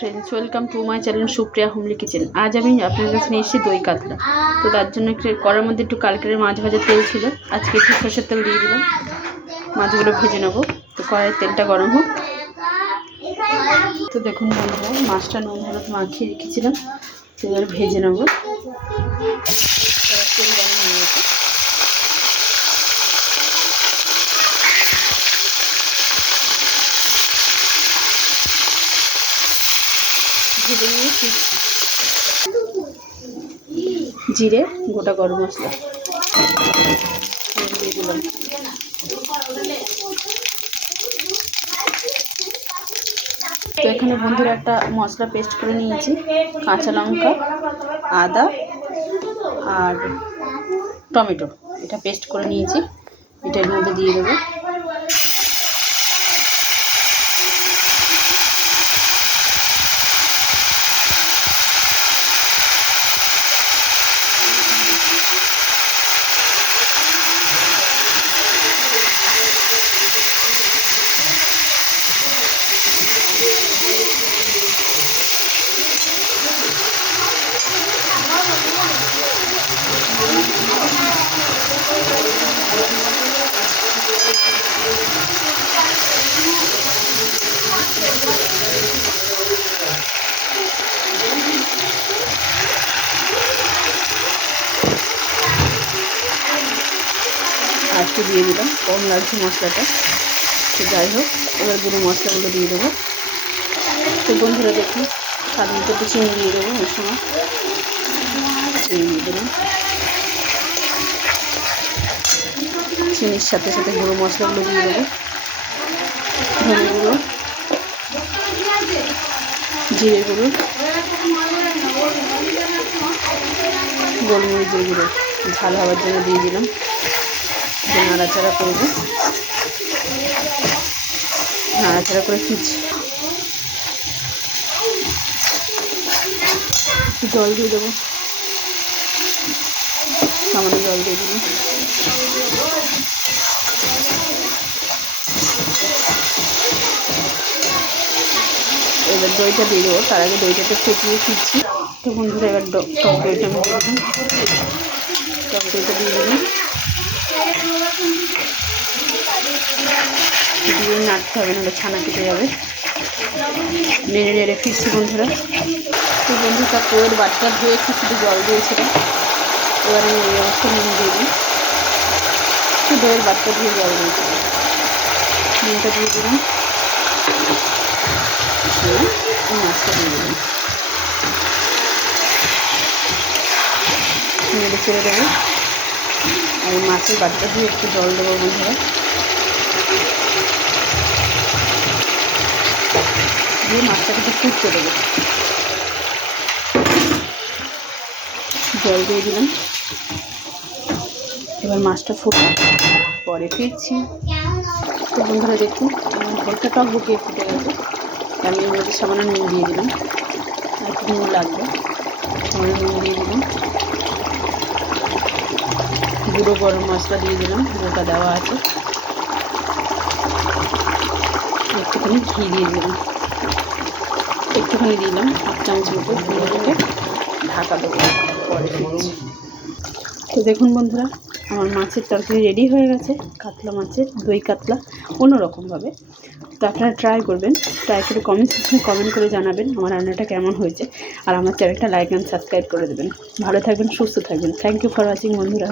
Friends, welcome to my channel Supriya homely kitchen. আজ আমি আপনাদের কাছে নিয়ে এসেছি দই কাতলা। তো তার জন্য একটু কড়ার মধ্যে একটু কালকের মাছ ভাজার তেল ছিল, আজকে একটু সরষের তেল দিয়ে দিলাম। মাছগুলো ভেজে নেবো। তো কড়াইয়ের তেলটা গরম হোক। তো দেখুন বন্ধুরা, মাছটা নুন হলুদ মাখিয়ে রেখেছিলাম, তো এবার ভেজে নেবো। তেল গরম হয়ে গেছে। ভেজে নিয়ে ফিরছি। জিরে, গোটা গরম মশলা দিয়ে দিলাম। তো এখানে বন্ধুরা একটা মশলা পেস্ট করে নিয়েছি, কাঁচা লঙ্কা, আদা আর টমেটো, এটা পেস্ট করে নিয়েছি, এটার মধ্যে দিয়ে দেবো। আজকে দিয়ে দিলাম, কম লাগছে মশলাটা। তো যাই হোক, এবার গুঁড়ো মশলাগুলো দিয়ে দেবো। তো বন্ধুরা দেখুন, স্বাদ মতো একটু চিনি দিয়ে দেবো। ওই সময় চিনি দিয়ে দেবো। চিনির সাথে সাথে গুঁড়ো মশলাগুলো দিয়ে দেবো। ধনে গুঁড়ো, জিরে গুঁড়ো, গোলমরিচের গুঁড়ো ঝাল হওয়ার জন্য দিয়ে দিলাম। নাড়াচাড়া করবো, নাড়াচাড়া করে ফিরছি। জল দিয়ে দেবো, সামান্য জল দিয়ে দিলাম। এবার দইটা দিয়ে দেবো। তার আগে দইটাতে ফেটিয়ে ফিরছি। তো বন্ধুরা, এবার টক দইটা আমি দিয়ে দিলাম। টক দইটা দিয়ে দিলাম, দিয়ে নাড়তে হবে, নাহলে ছানা কেটে যাবে। নেড়ে নেড়ে ফিরছি বন্ধুরা। তো বন্ধু, তার দইয়ের বাটিটা ধুয়ে একটু শুধু জল দিয়েছিলাম। এবার আমি এই অবস্থা নুন দিয়ে দিই। একটু দইয়ের বাটিটা ধুয়ে জল দিয়েছিলাম, নুনটা দিয়ে দিলাম। মাছটা দিয়ে দিলাম, নেড়ে ছেড়ে দেবো। আর এই মাছের বাটিটা দিয়ে একটু জল দেবো বন্ধুরা। দিয়ে মাছটাকে একটু ফুটতে দেবো। জল দিয়ে দিলাম। এবার মাছটা ফুটে পরে ফিরছি। তো বন্ধুরা দেখুন, আমার ঝোলটা টক বকিয়ে ফুটে গেছে। আমি এর মধ্যে সামান্য নুন দিয়ে দিলাম, আর একটু নুন লাগবে, সামান্য নুন দিয়ে দিলাম। গুঁড়ো গরম মশলা দিয়ে দিলাম, গোটা দেওয়া আছে। একটুখানি ঘি দিয়ে দিলাম, একটুখানি দিলাম, 1 চামচ মতো। দিয়ে ঢাকা দেবো, পরে ফিরছি। তো দেখুন বন্ধুরা, আমার মাছের তরকারি রেডি হয়ে গেছে। কাতলা মাছের দই কাতলা, অন্যরকমভাবে। তো আপনারা ট্রাই করবেন, ট্রাই করে কমেন্ট সেকশনে কমেন্ট করে জানাবেন আমার রান্নাটা কেমন হয়েছে। আর আমার চ্যানেলটা লাইক অ্যান্ড সাবস্ক্রাইব করে দেবেন। ভালো থাকবেন, সুস্থ থাকবেন। থ্যাংক ইউ ফর ওয়াচিং বন্ধুরা।